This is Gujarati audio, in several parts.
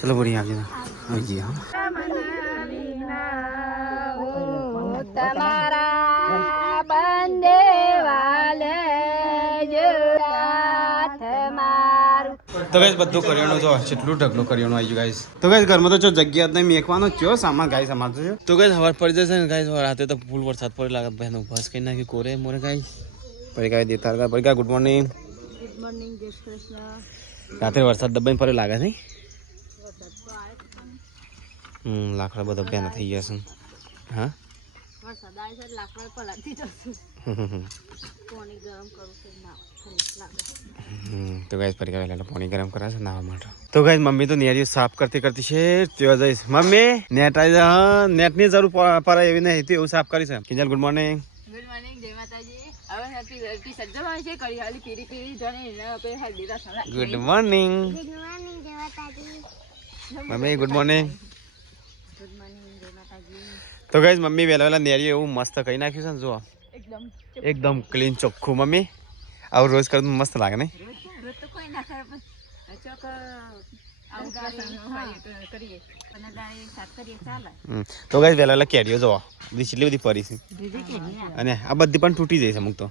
चलो बढ़िया आ गया हाँ जी हाँ तो गाइस બધું કરિયાણું જો કેટલું ઢગલો કરિયાણું આવી ગયું ગાઈસ તો ગાઈસ ઘરમાં તો જો જગ્યા જ નહીં મેકવાનો કયો સામાન ગાઈસ અમાર તો ગાઈસ હવાર પડી જશે ને ગાઈસ રાતે તો ફૂલ વરસાદ પડે લાગે બહેનો બસ કઈ નાખી કોરે મોરે ગાઈસ પડી દેતા પડી ગુડ મોર્નિંગ જય શ્રી કૃષ્ણ રાતે વરસાદ દબાઈને પડે લાગે નહીં લાકડા બધા બેના થઈ ગયા છે હા વરસાદ આવે છે લાકડા પલાળતી જશું પાણી ગરમ કરું છે ના तो गाइस परिका वाला पानी गरम करा से नहावा માટે तो गाइस मम्मी तो नेरियो साफ करती करती છે त्यो જઈશ મમ્મી નેટ નેટ ની જરૂર પડે એવી નહીં તો એવું સાફ કરી છે કિંજલ ગુડ મોર્નિંગ જય માતાજી હવે હેપી સજ્જમાં છે કરી હાલી પીરી પીરી જને પે હલ્દી રસલા ગુડ મોર્નિંગ જય માતાજી મમ્મી ગુડ મોર્નિંગ જય માતાજી તો ગાइस મમ્મી વેલા નેરિયો એવું મસ્ત કઈ નાખ્યું છે ને જો એકદમ ક્લીન ચોખ્ખું મમ્મી और रोज कर मस्त लागे नहीं रोज तो कोई ना कर चोक तो गाइस वेला केरियो जो बધી કેટલી બધી પડી છે અને આ બધી પણ તૂટી જાય છે અમુક તો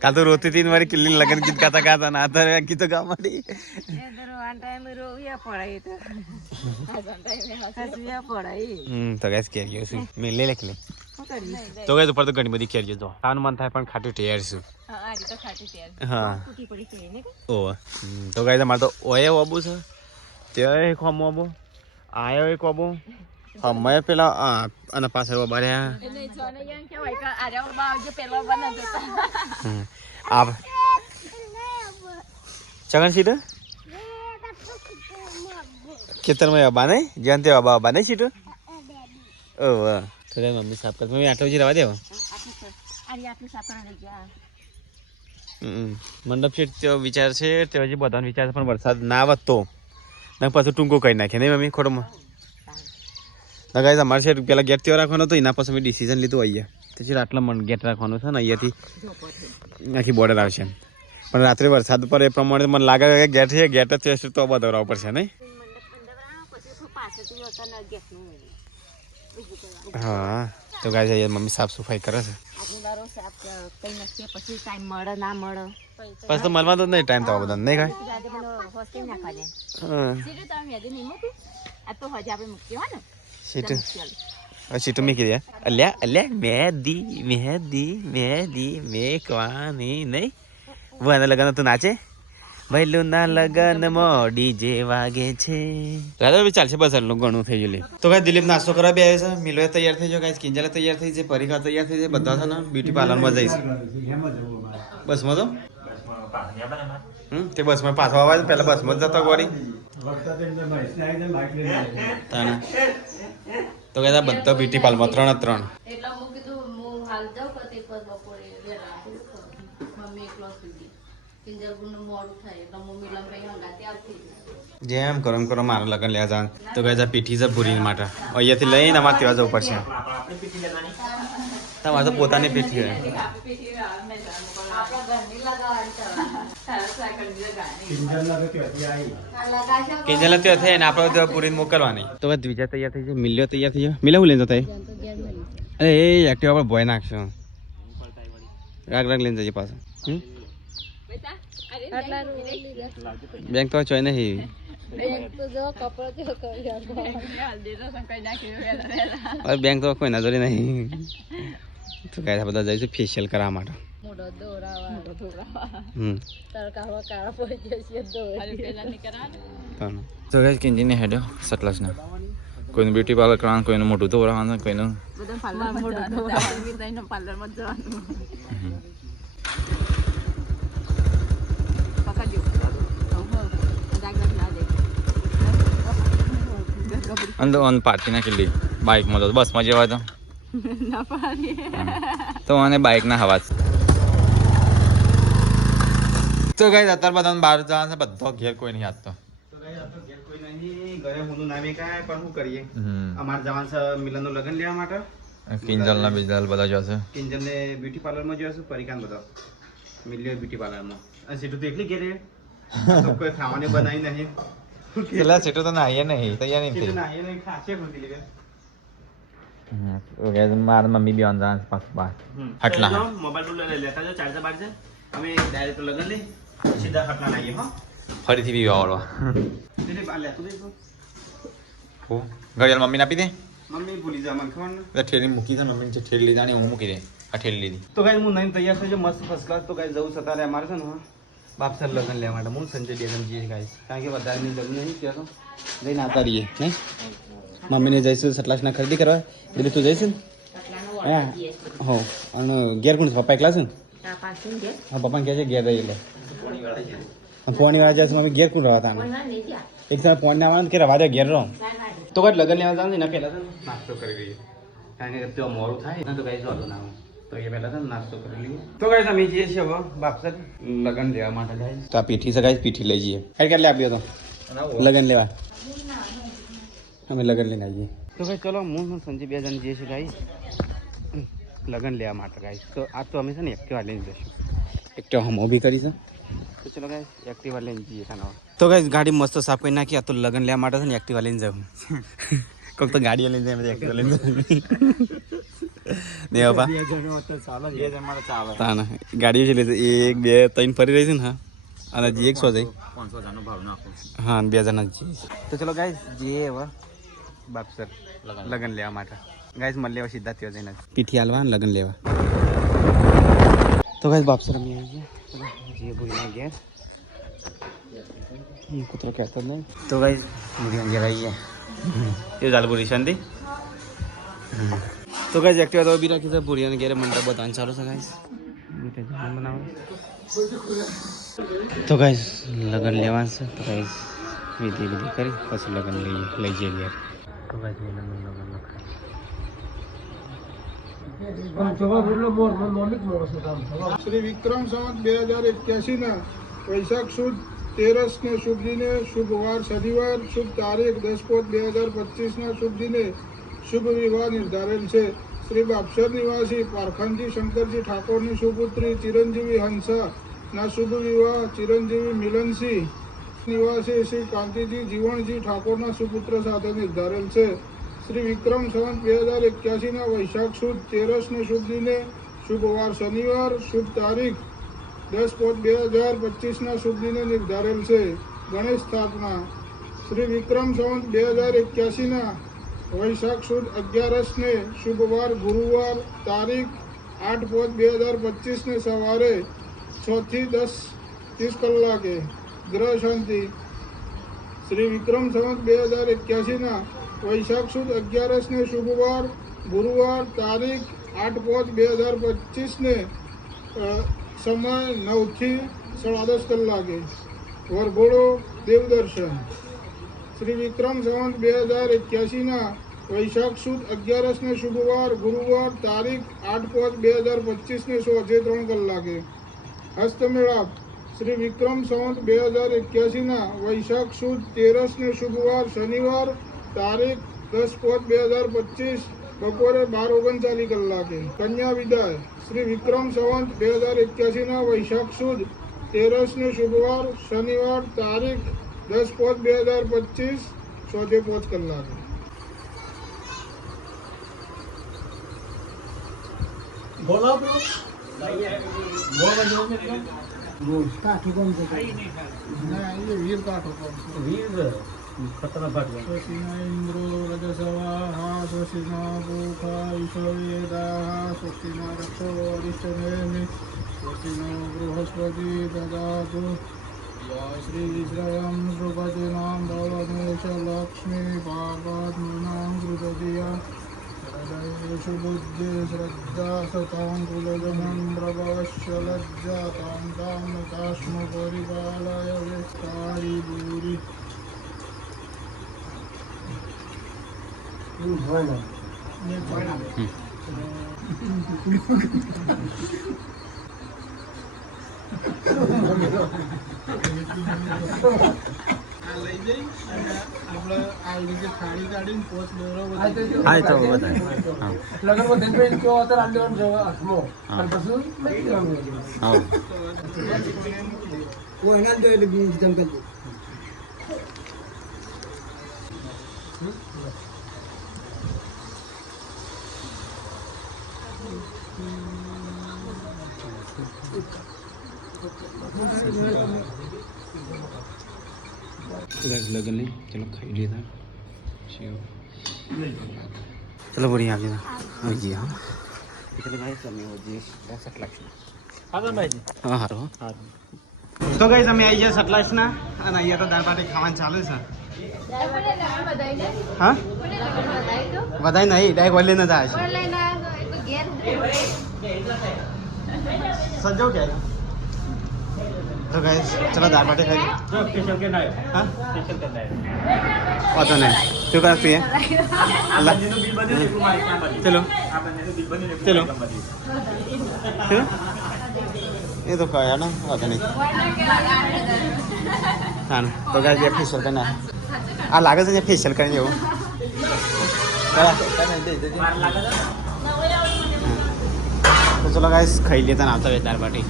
કાલ તો રોતી 3 વાર કિલ્લી લગન ગીત ગાતા ગાતા ના આધારે ગીત ગા માંડી એદર વન ટાઈમ રોવિયા પડાય તો આ ટાઈમ હસવિયા પડાય તો ગાइस કેરિયો છે મે લે લે तो गाइस ऊपर तो घणी बधी केरियो जो खान मन थाय पण खाटू तैयार છું હા આ તો ખાટુ તૈયાર હા તૂટી પડી છે ને ઓ તો ગાइस અમાર તો ઓય ઓબુ છે તે એક ઓબુ આયો એક ઓબુ અમે પેલા અને પાછળ બાર્યા એટલે જોને યંગ કે હોય કે આરે બા જો પેલો બના જતા આપ ચગન સીટ ખેતર में बाबा नहीं जानते बाबा नहीं सीट ओ वाह तो गाइस मम्मी साफ कर मम्मी 8 बजे रवा देवा आरी आटली साफ કરવા લઈ ગયા મંડપ છે તો વિચાર છે તે હજી બધાનો વિચાર પણ વરસાદ ના આવત તો નક પાછું ટૂંકો કરી નાખે નહીં મમ્મી ખોડો ના ગાઈસ અમારે છે પેલા ગેટ તેવા રાખવાનો તો એના પછી અમે ડિસિઝન લીધું અહીંયા તો છે આટલા મન ગેટ રાખવાનો છે ને અહીંયાથી આખી બોર્ડર આવશે પણ રાત્રે વરસાદ પર એ પ્રમાણે મને લાગે કે ગેટ છે ગેટ જ છે તો બધા પડશે નહીં हाँ तो गाइस ये मम्मी साफ सफाई करे છે बस तो मलवा तो नहीं टाइम तो बदन नहीं काय सीट सीट में किया अल्या अल्या मेहदी मेहदी मेहदी मेकवानी नहीं वो आने लगा ना तू नाचे ભઈલું ના લગન માં ડીજે વાગે છે રાધા બી ચાલશે બસ આટલું ઘણું થઈ ગયું તો ગાઈસ દિલીપ નાસ્તો કરવા બે આવે છે મિલોય તૈયાર થઈ ગયો ગાઈસ કિંજલ તૈયાર થઈ છે પરીખા તૈયાર થઈ છે બધા છે ને બ્યુટી પાર્લર માં જઈશ બસ માં તો તે બસ માં પાછો આવે પહેલા બસ માં જતો ગોરી તો ગાઈસ આ બધા બ્યુટી પાર્લર માં 3 એટલે હું કીધું હું હાલ જાવ કે બપોરે વેલા મમ્મી એકલો સુધી જેમ કરો એમ કરો મારા લગન લેવા જાવ તો ગાઈસ આ પીઠી છે પૂરી માટે અહીંયાથી લઈને અમારે ત્યાં જવું પડશે તમારે તો પોતાની પીઠી હોય કિંજલ ત્યાં થઈ ને આપણે તો પૂરી મોકલવાની તો દ્વિજા તૈયાર થઈ જાય મિલ્યો તૈયાર થઈ જાય મિલ્યો લઈને જતા અરે એ એક્ટિવ આપણે ભોય નાખશું રાગ રાગ લઈને જઈએ પાછું बैंक तो चोय नहीं और बैंक तो कोई नजर नहीं तो क्या बता जाए फेशियल करा माटा तो गाइस किंजी ने हेडो सटलस ना कोई ब्यूटी पार्लर करान कोई मोटू तो रहा कोई नो पार्लर मत जवान अंदर ऑन पार्टी ना किल्ली बाइक में तो बस में जेवा तो ना पारी तो आने बाइक ना हवा तो गाइस अतर बदन बाहर जान से बद्दो घेर कोई नहीं आता तो गाइस अब तो घेर कोई नहीं गए हुनु नामे काय पण હું કરીએ અમાર જવાન છે મિલન નો લગન લેવા માટે કિંજલ ના બીજલ બધા જોશે કિંજલ ને બ્યુટી પાર્લર માં જોશે પરિકાન બધા મિલ્યો બ્યુટી પાર્લર માં અને સીટુ તો એકલી ઘેરે કોઈ ખાવાની બનાવી નહીં પેલા સેટો તો નાહીએ નહીં તૈયાર નહીં થઈ નાહીએ નહીં ખાશે ખોટી લીધે મારા મમ્મી બી અંધાર પાસ બાર હટલા મોબાઈલ લઈ લેતા જો ચાર્જર બાર છે અમે ડાયરેક્ટ લગન લઈ સીધા હટલા નાહીએ હો ફરીથી બી વાળવા દિલીપ આ લે તું દેખો ઘડિયાળ મમ્મીને આપી દે મમ્મી ભૂલી જા મને ખબર ને ઠેલી મૂકી દે મમ્મીને ઠેલી લીધા ને હું મૂકી દે આ ઠેલી લીધી તો ગાઈ હું નહીં તૈયાર થઈ મસ્ત ફર્સ્ટ ક્લાસ તો ગાઈ જવું સતારે અમારે છે ને બાપસર લગ્ન લેવા માટે હું સંજય બેગમ જઈએ ગાઈશ કારણ કે વધારે લગ્ન નહીં ત્યાં તો જઈને આવતા રહીએ નહીં મમ્મીને જઈશું સટલાસના ખરીદી કરવા દિલ્હી તું જઈશું ને હા હો અને ઘેર કોણ પપ્પા એકલા છે ને હા પપ્પા કહે છે ઘેર રહી એટલે ફોની વાળા જશે મમ્મી ઘેર કોણ રહેવા હતા એક સમય ફોન ના આવવાનું કે રવા દે ઘેર રહો તો કાંઈ લગ્ન લેવા જાવ ને એના પહેલાં નાસ્તો કરી લઈએ કારણ કે ત્યાં મોડું થાય તો ગાઈશ વાંધો ના આવે તો એ પહેલા તો નાસ્તો કરી લઈએ તો ગાઈસ અમે જઈએ છીએ હવે બાપસર લગન લેવા માટે ગાઈસ તો આ પીઠી છે ગાઈસ પીઠી લઈ જઈએ કેટલે આપ્યો તો લગન લેવા અમે લગન લઈને આવીએ તો ભાઈ ચલો હું સંજય બે જણ જઈએ છીએ ગાઈસ લગન લેવા માટે ગાઈસ તો આજ તો અમે છે ને એક્ટિવા લઈને જઈશું એક્ટિવા હમ ઊભી કરી છે તો ચલો ગાઈસ એક્ટિવા લઈને જઈએ ખાના તો ગાઈસ ગાડી મસ્ત સાફ કરી નાખી આ તો લગન લેવા માટે છે ને એક્ટિવા લઈને જાઉં કોઈક તો ગાડીઓ લઈને જાય એક્ટિવા લઈને ને બાપા ગાડીઓ છે એક બે ત્રણ ફરી રહી છે ને હા અને હજી એક સો જાય હા 2 જણા જઈએ તો ચલો ગાઈસ જઈએ હવે બાપસર લગન લેવા માટે ગાઈસ મળી લેવા સીધા ત્યાં જઈને પીઠી હાલવા લગન લેવા તો ગાઈસ બાપસર અમે આવી ગયા જે ભૂલના ઘેર કૂતરો કહેતો નહીં તો ગાઈસ મુરી ઘેર આવી ગયા એ જાલપુરી શાંતિ તો ગાઈસ એક્ટિવા તો બી રાખી છે ભૂરિયાને ઘેરે મંડપ બધાને ચાલુ છે ગાઈસ બનાવો તો ગાઈસ લગન લેવાનું છે તો ગાઈસ વિધિ કરી પછી લગન લઈ જઈએ ઘેર તો ગાઈસ લગન શ્રી વિક્રમ સંવત 2081 ના વૈશાખ સુદ 13 ને શુભ દિને શુભ વાર શનિવાર શુભ તારીખ 10/5/2025 ના શુભ દિને શુભ વિવાહ નિર્ધારેલ છે શ્રી બાપસર નિવાસી પારખાનજી શંકરજી ઠાકોરની સુપુત્રી ચિરંજીવી હંસા ના શુભ વિવાહ ચિરંજીવી મિલનસિંહ નિવાસી શ્રી કાંતિજી જીવણજી ઠાકોરના સુપુત્ર સાથે નિર્ધારેલ છે શ્રી વિક્રમ સંવત 2081 ના વૈશાખ સુદ 13 ને શુભ દિને શુભ વાર શનિવાર શુભ તારીખ 10/5/2025 ના શુભ દિને નિર્ધારેલ છે ગણેશ સ્થાપના શ્રી વિક્રમ સંવત 2081 ના વૈશાખ સુદ 11 ને શુભ વાર ગુરુવાર તારીખ 8/5/2025 ને સવારે 6 થી 10:30 કલાકે ગ્રહ શાંતિ શ્રી વિક્રમ સંવત 2081 ના વૈશાખ સુદ 11 ને શુભ વાર ગુરુવાર તારીખ 8/5/2025 ને સમય 9 થી 10:30 કલાકે વરઘોડો દેવદર્શન શ્રી વિક્રમ સંવત 2081 ના વૈશાખ સુદ 11 ને શુભ વાર ગુરુવાર તારીખ 8/5/2025 ને 3:03 કલાકે હસ્તમેળાપ શ્રી વિક્રમ સંવત 2081 ના વૈશાખ સુદ 13 ને શુભ વાર શનિવાર તારીખ 10/5/2025 બપોરે 12:39 કલાકે કન્યા વિદાય શ્રી વિક્રમ સંવત 2081 ના વૈશાખ સુદ 13 ને શુભ વાર શનિવાર તારીખ 10/5/2025 5:05 કલાકે બોલો વીર કાઠો વીર ખતરા ભાગ ઇન્દ્રો રજસવા શોષિના ભૂખા ઈશ્વરેદા શોષિના રક્ષો અરિષ્ટનેમિ શોષિનો બૃહસ્પતિ દદાતુ શ્રી શ્રયં નૃપતિનાં ભવનેશ લક્ષ્મી પાપાત્મનાં કૃતધિયા સુબુદ્ધિ શ્રદ્ધા સતાં કુલજમન પ્રભવશ્ય લજ્જા તાં તાં કાશ્મ પરિપાલય વિસ્તારી ભૂરી લઈ જઈ આપણે આ રીતે થાળી કાઢીને પોચ દોરો હા તો બધા લગન માં ધન કેવો અતર આંદોલન જવા હાથમો અને પછી લઈ જવાનું હા तो गाइस लगन नहीं, चलो खाई लिया था। चलो बढ़िया आ गया हाँ जी हाँ चलो गाइस અમે હજી સતલાસના હા હારો તો ગાઈસ અમે આવી ગયા સતલાસના અને અહીંયા તો દાળ બાટી ખાવાનું ચાલુ છે હા વધાય નહીં ડાયરેક્ટ વળીને જાય છે સંજો કે तो गाइस चलो दाल बाटी खाई स्पेशल के नहीं हां स्पेशल के नहीं पता नहीं क्यों करती है चलो चलो ये तो क्या है ना पता नहीं हाँ तो गाइस ये फेशियल करना है आ लागे से फेशियल करने हो तो चलो गाइस खाई लेते हैं आपका दाल बाटी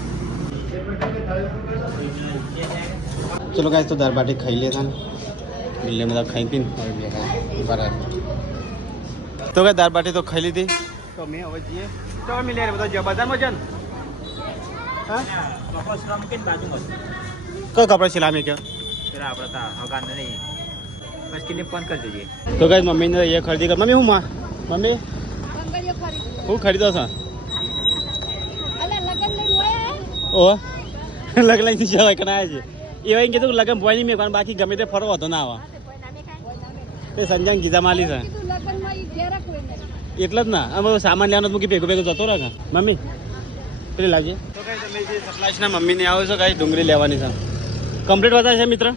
चलो गाइस तो दाल बाटी खाई लेता मिलने में खाई पी बराबर तो गाइस दाल बाटी तो खाई ली थी तो मैं હવે જઈએ તો મિલે રે બધા બજારમાં જન હા કયો કપડા સિલામે કે પેલા આપણે તા હગાન નહીં બસ કે ફોન કરી દેજે તો ગાइस મમ્મી ને એ ખરીદી કર મમ્મી હું માં મમ્મી હું ખરીદો છો અલે લગન લઈ ઓ લગ લઈને જવા કનાય છે એવા એમ કીધું લગન બોય નહીં મેં બાકી ગમે તે ફરવો હતો ના આવા તે સંજંગ ગીતા માલી છે એટલે જ ના અમે સામાન લેવાનો મૂકી ભેગું ભેગું જતો રહે મમ્મી પેલી લાગીએ તો કઈ તમે જે સતલાસના મમ્મીને આવો છો કઈ ડુંગળી લેવાની છે કમ્પ્લીટ વધારે છે મિત્ર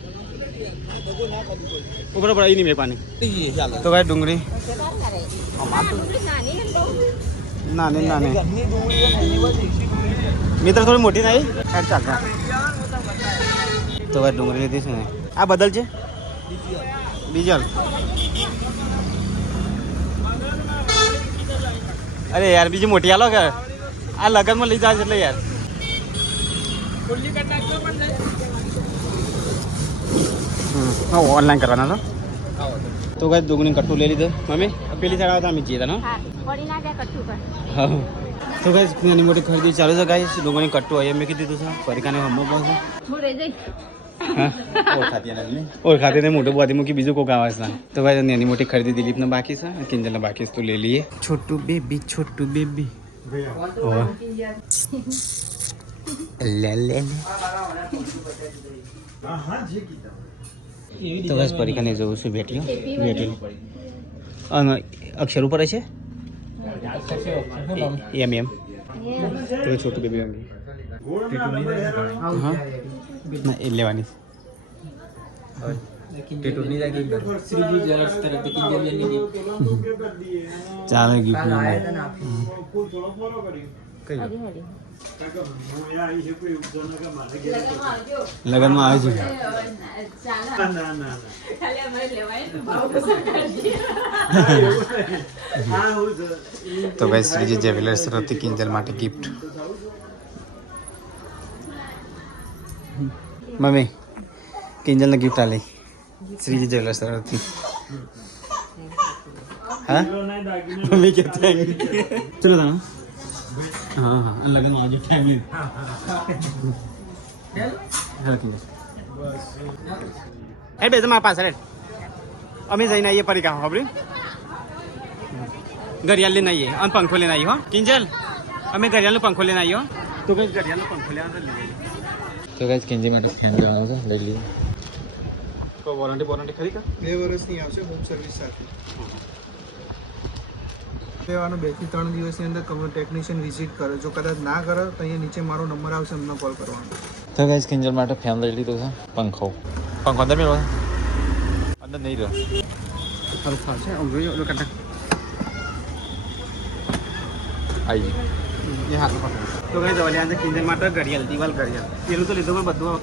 ઉપર પડાવી નહીં મેં પાણી તો કઈ ડુંગળી નાની નાની મિત્ર થોડી મોટી નહીં ચાલતા તો ભાઈ ડુંગળી લીધી છે ને આ બદલ છે બીજલ અરે યાર બીજી મોટી આલો કે આ લગનમાં લઈ જાય એટલે યાર હા ઓનલાઈન કરવાના તો ભાઈ ડુંગળી કટ્ટું લઈ લીધું મમ્મી પેલી સાઈડ આવતા અમે જઈએ હા તો ગાઈસ નાની મોટી ખરીદી ચાલુ છે ગાઈસ ડુંગળી કટ્ટું અહીંયા મેં કીધું છે પરિકાને હમો પાસે ઓળખાતી ને મોટું બાથી મૂકી બીજું કોક આવે છે તો ભાઈ નાની મોટી ખરીદી દિલીપને બાકી છે કિંજલને બાકી છે તો લઈ લઈએ છોટું બેબી લે લે તો બસ પરિકાને જોઉં છું બેઠ્યું અને અક્ષર ઉપર છે એમ તો છોટું બેબી હા ના એ લેવાની ચાલે ગિફ્ટ લગનમાં આવે છે તો ભાઈ શ્રીજી જ્વેલર્સ તરફથી કિંજલ માટે ગિફ્ટ મમ્મી કિંજલને ગિફ્ટ આલી શ્રીજી જ્વેલર્સ તરફથી હા મમ્મી કે થેન્ક ચલો તા હા હા લગનમાં આવજો ફેમિલી હે બે તમારા પાસે રે અમે જઈને આવીએ પરિકા ખબર ઘડિયાળ લઈને આવીએ અને પંખો લઈને આવીએ હો કિંજલ અમે ઘડિયાળનો પંખો લઈને આવીએ તો કઈ ઘડિયાળનો પંખો લેવા લઈ તો કઈ કિંજલ માટે ફેન લેવાનો છે લઈ લઈએ તો વોરંટી ખરી કા 2 વર્ષની આવશે હોમ સર્વિસ સાથે લેવાનું 2 થી 3 દિવસની અંદર ટેકનિશિયન વિઝિટ કરે જો કદાચ ના કરે તો અહીંયા નીચે મારો નંબર આવશે એમને કોલ કરવાનો તો ગાઈસ કિંજલ માટે ફેન લઈ લીધો છે પંખો અંદર મેળવો અંદર નહીં રહ્યો સારું ખાશે આમ જોઈએ ઓલો કાંટા આવી એ હાથ પકડો તો કઈ જવા લે કિંજલ માટે ઘડિયાળ દિવાલ ઘડિયાળ પેલું તો લીધું પણ બધું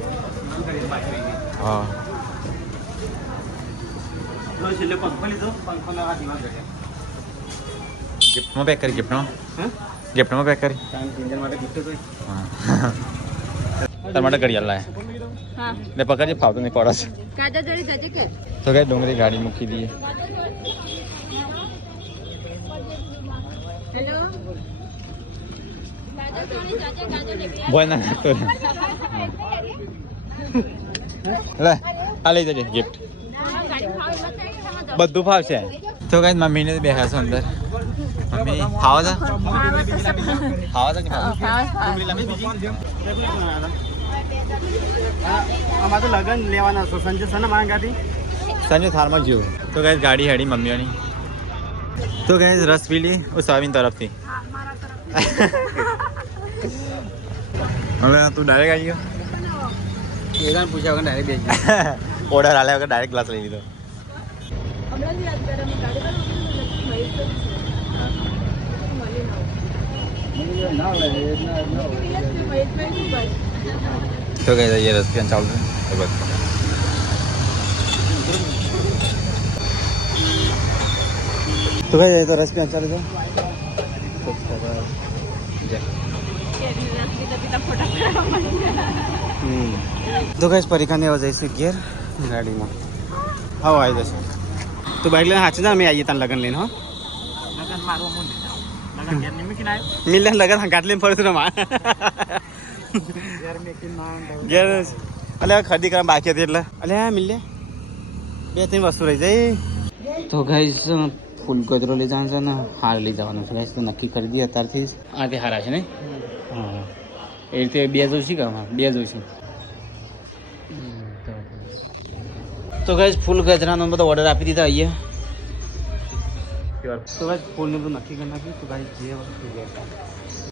ઘડિયાળ બાકી રહી ગઈ હા લો છેલ્લે પંખો લીધો પંખો આ દિવાલ ઘડિયાળ गिफ्ट पैक करी गिफ्ट हाँ गिफ्ट में पैक करी किंजल માટે ગિફ્ટ કોઈ तार घड़ियाल लाए હા ને પકડજે ફાવતું નહીં પડે છે કાજા જોડી જજે કે તો કઈ ડુંગળી ગાડી મૂકી દઈએ હેલો કાજા જોડી જજે કાજા લેવી બોય ના તો લે આ લઈ જજે ગિફ્ટ ગાડી ખાવ બધું ફાવશે તો કઈ મમ્મીને બેઠા છો અંદર મમ્મી ખાવા છે ખાવા છે કે આમાં તો લગન લેવાના છો સંજય છે ને મારા ગાડી સંજુ થારમાં ગયો તો કઈ ગાડી હેડી મમ્મીઓની તો કઈ રસ પી લી સોયાબીન તરફથી હવે તું ડાયરેક્ટ આવી ગયો એના પૂછ્યા વગર ડાયરેક્ટ બેસી ઓર્ડર આલ્યા વગર ડાયરેક્ટ ગ્લાસ લઈ લીધો હમણાં યાદ કરે અમે ગાડી તો કઈ ये रेस्टोरेंट चालू है बस तो कई तो रेस्टोरेंट चालू है તો કઈ પરીક્ષાને એવા જઈશું ઘેર ગાડીમાં હા આવી જશે તો બાઇક લઈને સાચી અમે આવીએ ત્યાં લગન લઈને મિલે લગન ગાંઠ લઈને ફરતું રમા ઘેર અલે ખરીદી કરવા બાકી હતી એટલે અલે મિલે 2-3 વસ્તુ રહી જાય તો ગાઈસ ફૂલ ગજરો લઈ જવાનું છે ને હાર લઈ જવાનું છે ગાઈસ તો નક્કી કરી દઈએ અત્યારથી આથી હારા છે ને હા એ રીતે 2 જોઈશું કે 2 જોઈશું તો ગાઈસ ફૂલ ગજરાનો બધો ઓર્ડર આપી દીધા અહીંયા તો ગાઈસ ફૂલને બધું નક્કી કરી નાખ્યું તો ગાઈસ જે વસ્તુ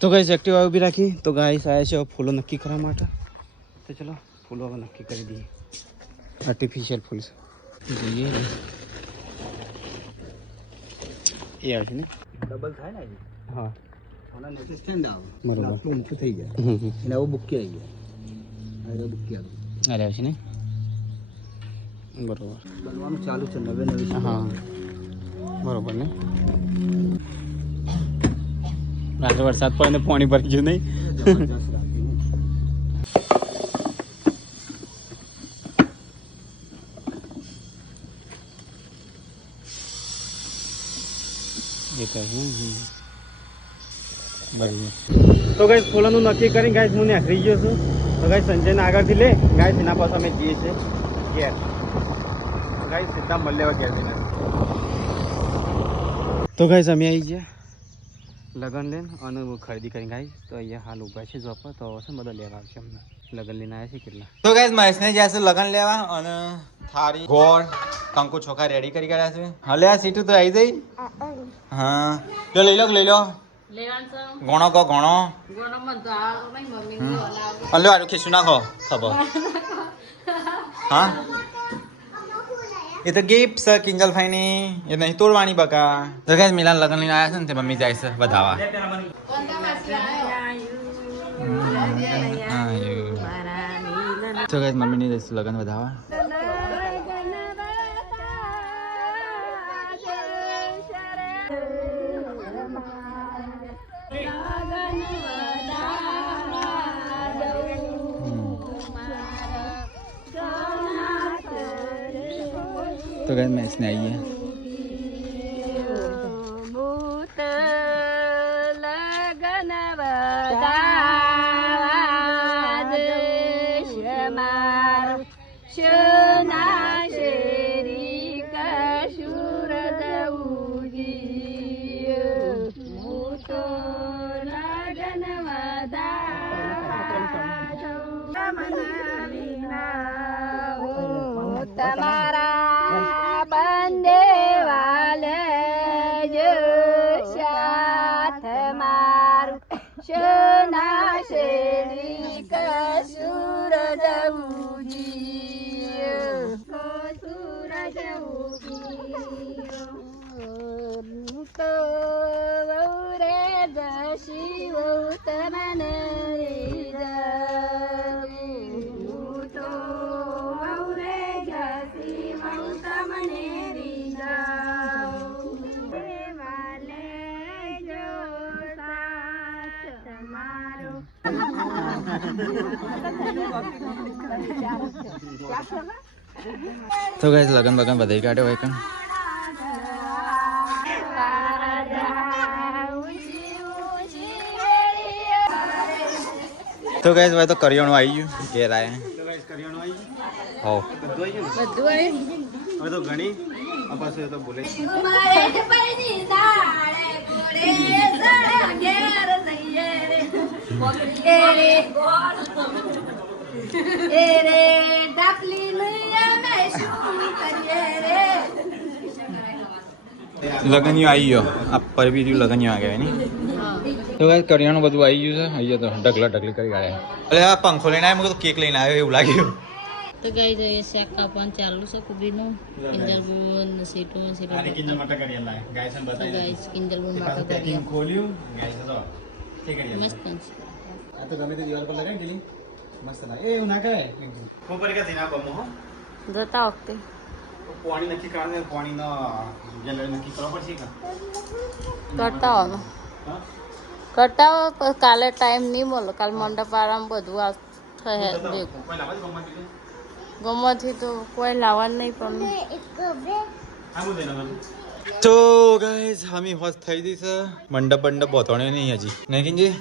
તો ગાઈસ એક્ટિવા ઊભી રાખી તો ગાઈસ આવ્યા છે ફૂલો નક્કી કરવા માટે તો ચલો ફૂલો હવે નક્કી કરી દઈએ આર્ટિફિશિયલ ફૂલ જોઈએ એ આવે છે ને ડબલ થાય ને હા આના નીચે સ્ટેન્ડ આવે બરોબર ઊંચું થઈ જાય એટલે આવું બુક્કી આવી ગયા આ બુક્કી આવે છે ને બરોબર બનવાનું ચાલુ છે નવી હા બરોબર ને રાત્રે વરસાદ પડે ને પાણી ભરી ગયું નહીં તો ગાઈસ ફૂલોનું નક્કી કરીને ગાઈસ હું નીકળી ગયો છું તો ગાઈસ સંજયને આગળથી લે ગાઈસ એના પાસે અમે જઈએ છીએ ઘેર તો ગાઈસ સીધા મળી લેવા ઘેર જઈને તો ગાઈસ અમે આવી ગયા લગન લઈને અને ખરીદી કરીને ગાઈસ તો અહીંયા હાલ ઊભા છે જોબ પર તો છે બધો લેવા આવશે અમને લગન લઈને આવ્યા છે કેટલા તો ગાઈસ મહેશને જશે લગન લેવા અને થાળી ગોળ કંકુ ચોખા રેડી કરી કાઢ્યા છે હલે આ સીટું તો આવી જઈ હા લો લઈ લો ઘણો કહો ઘણો હલો આડું ખીચું નાખો ખબર હા એ તો ગિફ્ટ છે કિંજલ ભાઈની એ નહીં તોડવાની બકા તો ગાઈસ મિલાન લગન લઈને આવ્યા છે ને તે મમ્મી જાય છે વધાવા તો ગાઈસ મમ્મીની જઈશું લગન વધાવા तो गाइस मैं इसने आई है તમારા બંદે વાલે જો સાથ મારું સોના શેરી કસૂર જવું સૂરજ તો રે દશી તમને તો ગાઈસ લગન બગન બધાઈ કાઢ્યો હોય કણ તો ગાઈસ ભાઈ તો કરિયાણું આવી ગયું ઘેર આયા તો ગાઈસ કરિયાણું આવી ગયું હો બધું આવી ગયું ને બધું આવી હવે તો ઘણી આ પાછું તો બોલે મારે પૈની દાળે ગોળે સડા ઘેર જઈએ રે એ રે ડાકલી લઈ અમે શું કરીએ રે લગનિયો આવી ગયો આ પરબી રહ્યું લગનિયો આ કહેવાય ને તો ગાઈસ કરિયાણું બધું આવી ગયું છે અહીંયા તો ઢગલા ઢગલી કરી કાઢ્યા અરે આ પંખો લઈને આવ્યો તો કેક લઈને આવ્યો એવું લાગ્યું તો ગઈ જઈએ શેક કાપવાનું ચાલુ છે કુબીનું કિંજલ બુન સીટો સીટો આની કિંજલ માટે કરી લા ગાઈસ ને તો બતાવી ગાઈસ કિંજલ બુન માટે કરીએ પેકિંગ ખોલ્યું ગાઈસ તો તે કરી મસ્ત છે આ તો ગમે તે દિવાલ પર લગાવી દીલી મસ્ત લાગે એ એવું ના કહે હું પર કે ના બમો હો જતા વખતે પાણી નક્કી કાઢે પાણીનો જેલ નક્કી કરવા પડશે કે કરતા હો કરતા હો પણ કાલે ટાઈમ નહીં મળે કાલ મંડપ આરામ બધું આ થશે દેખો કોઈ લાવા ગમવા દીધું ગમવાથી તો કોઈ લાવવાનું નહીં પણ આ મુદે ના તો ગાઈસ હમી હોશ થઈ ગઈ છે મંડપ બંડપ બોતોણે નહીં હજી નહીં કિંજી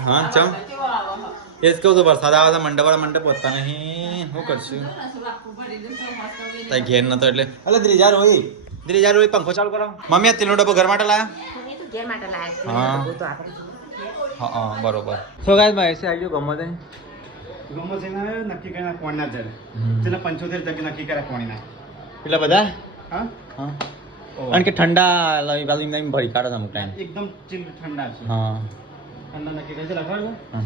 હા ચમ એ જ કહું તો વરસાદ આવે છે મંડપ વાળા મંડપ બોતતા નહીં શું કરશું તાઈ ઘેર નતો એટલે અલે ત્રીજા રોઈ પંખો ચાલુ કરો મમ્મી આ તેલનો ડબ્બો ઘર માટે લાયા હા હા બરોબર સો ગાઈસ માં એસે આવી ગયો ગમત ગમો છે ને નક્કી કરીને કોણના જરે ચલે 75 ટકે નક્કી કરે કોણીના પેલા બધા હા હા અને કે ઠંડા લઈ બાજુ એમ ભરી કાઢો અમુક ટાઈમ એકદમ ચીલ ઠંડા છે હા ઠંડા નક્કી કરે છે લખવાનું હા.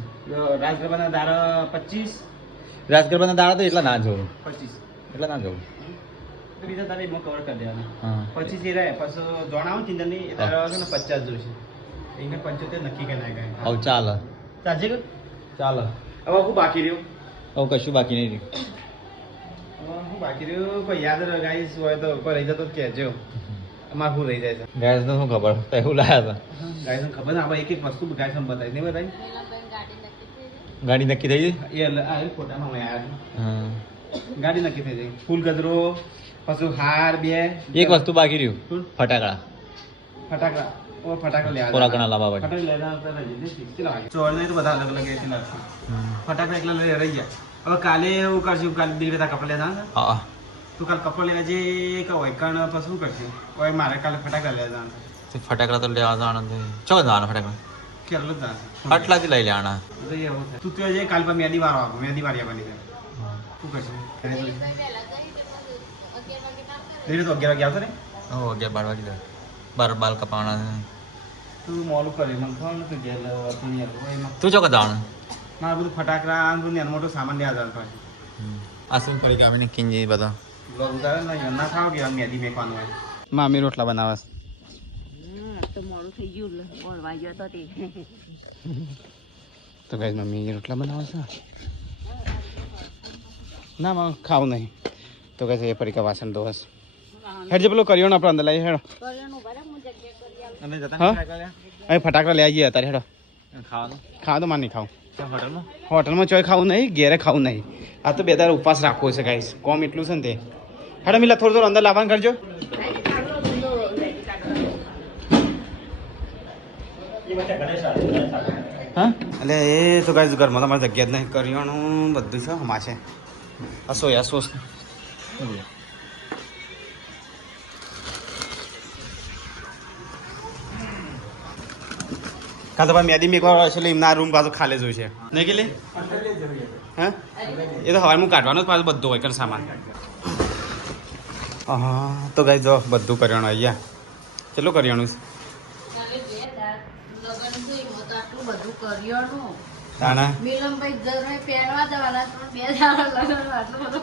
રાજ ગરબાના દાર 25 રાજ ગરબાના દાડા તો એટલા ના જોવું 25 એટલા ના જોવું તો બીજા તારે એમાં કવર કરી દેવાના હા 25 એ રહે પછી જોણ આવું ચિંતનની એ તારે છે ને 50 જોઈશે એને 75 નક્કી કરી નાખાય હવે ચાલે ચાલશે કે ચાલે હવે હું બાકી રહ્યું હવે કશું બાકી નહીં રહ્યું હવે હું બાકી રહ્યું કોઈ યાદ ગાઈસ હોય તો કોઈ રહી જતો કહેજો અમારે શું રહી જાય છે ગેસ નું શું ખબર તો એવું લાયા ગાઈસ ખબર ને આપણે એક એક વસ્તુ ગાઈસ બતાવી નહીં બતાવી હતા ગાડી નક્કી થઈ ગઈ આ ફોટામાં હું આવ્યા હા ગાડી નક્કી થઈ જાય ફૂલ ગજરો પછી હાર બે એક વસ્તુ બાકી રહ્યું ફટાકડા ફટાકડા ઓ ફટાકડા લેવા થોડા ઘણા લાવવા પડે ફટાકડા લેવા તો ચોર નહીં તો બધા અલગ અલગ એથી નાખશું ફટાકડા એકલા લઈ રહી ગયા હવે કાલે એવું કરશું કાલે દીકરી તા કપડા લેવા જવાનું હા તું કાલે કપડા લેવા જે હોય કણ પછી શું કરશું હવે મારે કાલે ફટાકડા લેવા જવાનું તે ફટાકડા તો લેવા જવાના તો ચો જવાના ફટાકડા કેટલું જ જવાનું આટલાથી લઈ લેવાના તો એવું થાય તું તો જે કાલ પર મેદી વાર આવો મેદી વાર આવવાની છે શું કરશું દીકરી તો 11 વાગે આવતો ને હો 11 12 વાગી જાય બાલ કપાવાના છે તું મોલું કરી મને ખબર નથી ઘેર લેવાતું નહીં એમાં તું ચોક જવાનું મારે બધું ફટાકડા બધું નાનો મોટો સામાન લેવા જવાનું પાછું આ શું પડી કે આવીને કિંજી બધા બ્લોગ ઉતારે ને ના ખાવ કે મેદી મેકવાનું હોય મામી રોટલા બનાવે તો મોડું થઈ ગયું બોલવા ગયો તો તે તો ગાઈસ મમ્મી રોટલા બનાવે છે ના માં ખાવું નહીં તો ગાઈસ એ પરીકા વાસણ ધોવાસ હેડ જે પેલો કર્યો ને આપણે અંદર લઈ હેડો અમે જતા હા અહીં ફટાકડા લઈ આવીએ અત્યારે હેડો ખાવાનું ખાવા તો માર નહીં ખાવું હોટલમાં હોટલમાં ચોય ખાવું નહીં ઘેરે ખાવું નહીં આ તો બે દાડા ઉપવાસ રાખવો છે ગાઈસ કોમ એટલું છે ને તે હેડો મિલા થોડું થોડું અંદર લાવવાનું કરજો હા એટલે એ તો ગાઈસ ઘરમાં તમારે જગ્યા જ નહીં કરિયાણું બધું છે હમા છે આ સોયા સોસ કાં તો ભાઈ મેદી મેકવા એટલે એમના રૂમ પાછું ખાલી જ હોય છે નહીં કે લે હા એ તો હવે હું કાઢવાનો જ પાછું બધું હોય કર સામાન હા તો ગાઈસ જો બધું કરિયાણું અહીંયા કેટલું કરિયાણું છે આટલું બધું કરિયાણું તાણા મિલનભાઈ જરૂર પહેરવા જવાના પણ 2 દાડા લગન આટલું બધું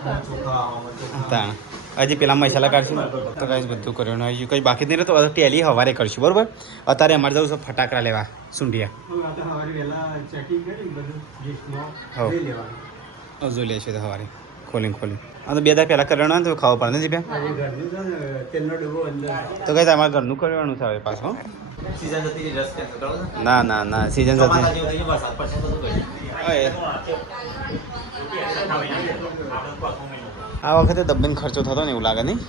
તાણા હજી પેલા મસાલા કાઢશું તો ગાઈસ બધું કરિયાણું આવી ગયું કંઈ બાકી નહીં રહે તો ટેલી સવારે કરશું બરોબર અત્યારે અમારે જવું છે ફટાકડા લેવા સુંઢિયા હજુ લે છે તો સવારે ખોલીને આ તો 2 દાડા પહેલાં કરિયાણું તો ખાવા પડે ને જીભે તો ગાઈસ અમારે ઘરનું કરિયાણું છે હવે પાછું સીઝન જતી રસ કે કરો ના ના ના સિઝન જતી વરસાદ પડશે તો શું કરીએ આ વખતે દબ્બીને ખર્ચો થતો ને એવું લાગે નહીં?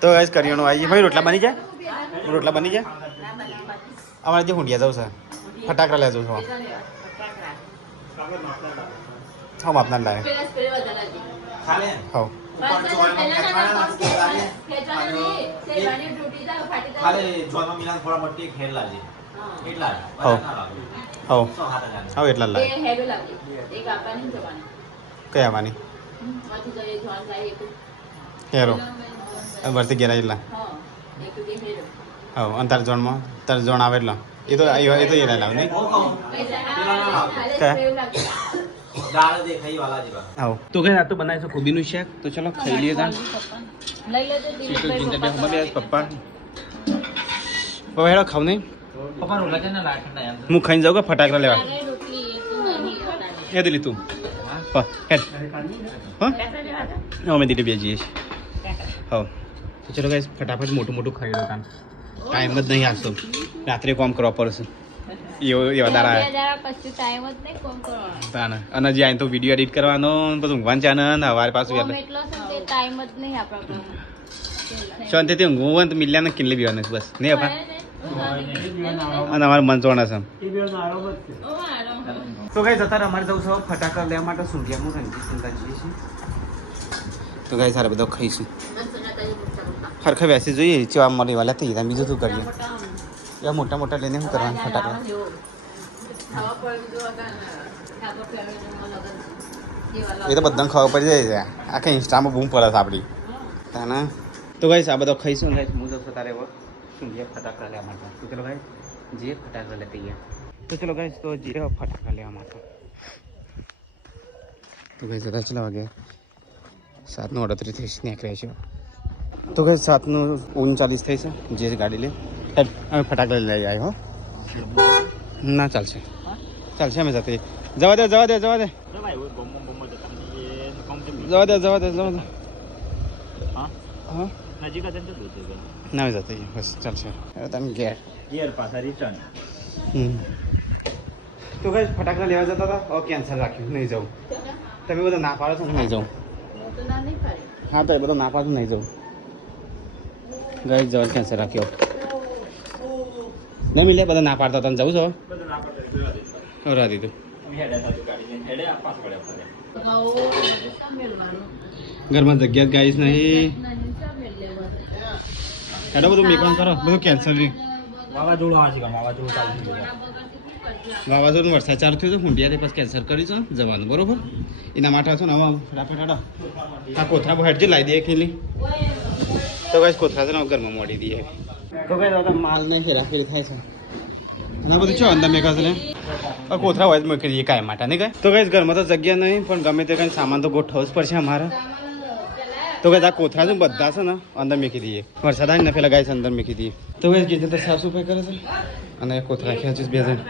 તો ગાઈસ કરિયાણું આવી ભાઈ રોટલા બની જાય? રોટલા બની જાય? અમારે જે હુંડિયા જવું છે ફટાકડા લેવા જવું છે હા આપના લાવે હા હા એટલા લાવે કઈ આવવાની હેરો વરતી ઘેરા એટલા હા અને તાર ઝોનમાં તાર ઝોન આવે એટલે એ તો એ લાવે નહીં આવો તો કઈ આ તો બનાવીશું કોબીનું શાક તો ચલો ખાઈ લઈએ તાર પપ્પા પપ્પા હેડો ખાવ નહીં હું ખાઈને જાઉં કે ફટાકડા લેવા એ દિલી તું હેડ હા અમે દીદી બે જઈએ હા તો ચલો ગાઈસ ફટાફટ મોટું મોટું ખાઈ લો કામ ટાઈમ જ નહીં આપતો રાત્રે કામ કરવા પડશે એવા દાડા અને જે આઈને તો વિડીયો એડિટ કરવાનો પછી ઊંઘવાનું છે ને સવારે પાછું શાંતિથી ઊંઘવું હોય તો મિલ્યાને કિલ્લે બીવાનું બસ નહીં આપા અને અમારે મન ચોણા છે તો ગાઈસ અત્યારે અમારે જવું છે ફટાકડા લેવા માટે સુંઢિયામાં રંગી સુંદર જઈએ છીએ તો ગાઈસ સારા બધા ખાઈશું ખરખર બેસી જોઈએ ચેવા મળી વાળા થઈ ગયા બીજું શું કરીએ એવા મોટા મોટા લઈને શું કરવાનું ફટાકડા એ તો બધાને ખબર પડી જાય છે આખા ઇન્સ્ટામાં બૂમ પડે છે આપણી તાને તો ગાઈસ આ બધો ખાઈશું ગાઈસ હું જશે તારે સુંઢિયા ફટાકડા લેવા માટે તો ચલો ગાઈસ જે ફટાકડા લેતી ગયા તો ચલો ગાઈસ તો જે ફટાકડા લેવા માટે તો ગાઈસ અત્યારે ચલા વાગે 7:38 થઈ નીકળ્યા છે તો ગાઈસ 7:39 થઈ છે જે ગાડી લે અમે ફટાકડા લઈ આવ્યા હો ના ચાલશે ચાલશે અમે જતે જવા દે જવા દે જવા દે જવા દે જવા દે જવા દે હા ના જતે બસ ચાલશે તમે ગેર પાછા રિટર્ન તો ગાઈસ ફટાકડા લેવા જતા હતા ઓ કેન્સલ રાખ્યું નહીં જાઉં તમે બધા ના પાડો છો નહીં જાઉં હા તો એ બધો ના પાડો નહીં જાઉં ગાઈસ જવા કેન્સલ રાખ્યો નહીં મિલે બધા ના પાડતા તમે જવું છો રા દીધું ઘરમાં જગ્યા ગાઈસ નહીં હેડો બધું મેકવાનું કરો બધું કેન્સલ નહીં વાવાઝોડું વરસાદ ચાલુ થયો છે હુંડિયાથી પછી કેન્સલ કર્યું છે જવાનું બરોબર એના માટે છો ને હવે ફટાફટ હેડો આ કોથરા પર હેડજે લાવી દઈએ ખીલી તો ગાઈસ કોથરા છે ને ઘરમાં મોડી દઈએ તો ગાઈસ માલ ને ફેરાફેરી થાય છે અને બધું છો અંદર મેકાશે ને કોથરા હોય જ મૂકી દઈએ કાંઈ માટે નહીં કાંઈ તો ગાઈસ ઘરમાં તો જગ્યા નહીં પણ ગમે તે કંઈ સામાન તો ગોઠવવું જ પડશે અમારે તો ગાઈસ આ કોથરા છે બધા છે ને અંદર મૂકી દઈએ વરસાદ આવે ને પેલા ગાઈસ અંદર મૂકી દઈએ તો ગાઈસ કીધું તો સાફ સફાઈ કરે છે અને કોથરા ખેંચીશ બે જણ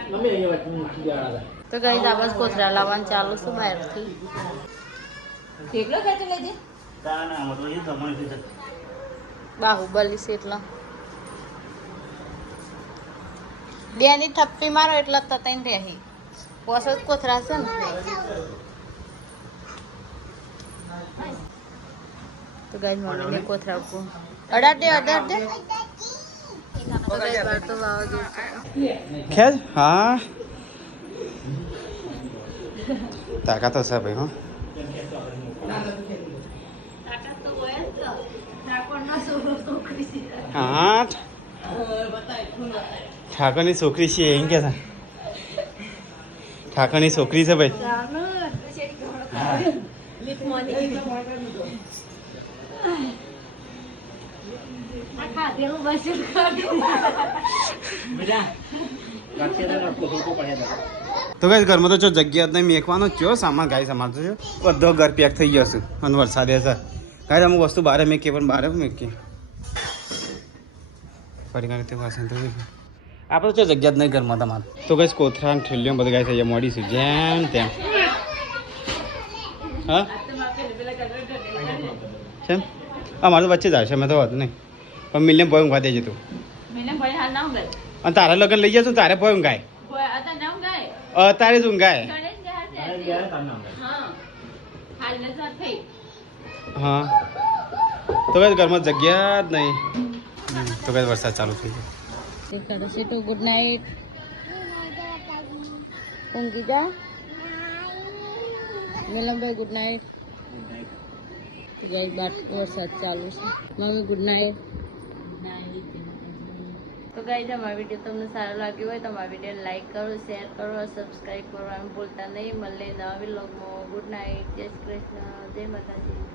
તો ગાઈસ આ બસ કોથરા લાવવાનું ચાલુ છે બહારથી બાહુબલી છે એટલા બેની થપ્પી મારો એટલે તો તૈન રહી પોસ જ કોથરા છે ને તો ગાઈસ મમ્મીને કોથરા ઉપર અડાડ દે તો ગાઈસ બાર તો વાવાઝોડું ખેંચ હા તાકાત હશે ભાઈ હો હા ઠાકોરની છોકરી છે એમ કે છે ઠાકોરની છોકરી છે ભાઈ તો ગાઈસ ઘરમાં તો જો જગ્યા જ નહીં મેકવાનો ચો સામાન ગાઈસ અમારે તો બધો ઘર પેક થઈ ગયો છે અને વરસાદ છે ગાઈસ અમુક વસ્તુ બહાર મેકીએ પણ બહાર મેકીએ ફરી ગાડી તે વાસણ તો આપણે તો જગ્યા જ નહીં ઘરમાં તમારે તો ગાઈસ કોથરા ઠેલીઓ બધું ગાઈસ અહીંયા મળીશું જેમ તેમ હા છે અમારે તો વચ્ચે જ આવશે અમે તો વાત નહીં પણ મિલિયમ પોઈન્ટ ઊંઘવા દેજે તું અને તારા લગ્ન લઈ જશું તારે પોઈન્ટ ઊંઘાય અત્યારે જ ઊંઘાય હા તો કઈ ઘરમાં જગ્યા જ નહીં તો કઈ વરસાદ ચાલુ થઈ ગયો ગુડ નાઇટ ઊંઘી જા નીલમભાઈ ગુડ નાઇટ બાર વરસાદ ચાલુ છે મમ્મી ગુડ નાઇટ તો ગાઈસ અમારો વિડીયો તમને સારો લાગ્યો હોય તો અમારા વિડીયો લાઈક કરો શેર કરો સબસ્ક્રાઈબ કરવાનું ભૂલતા નહીં મળે નવા વ્લોગમાં ગુડ નાઇટ જય શ્રી કૃષ્ણ જય માતાજી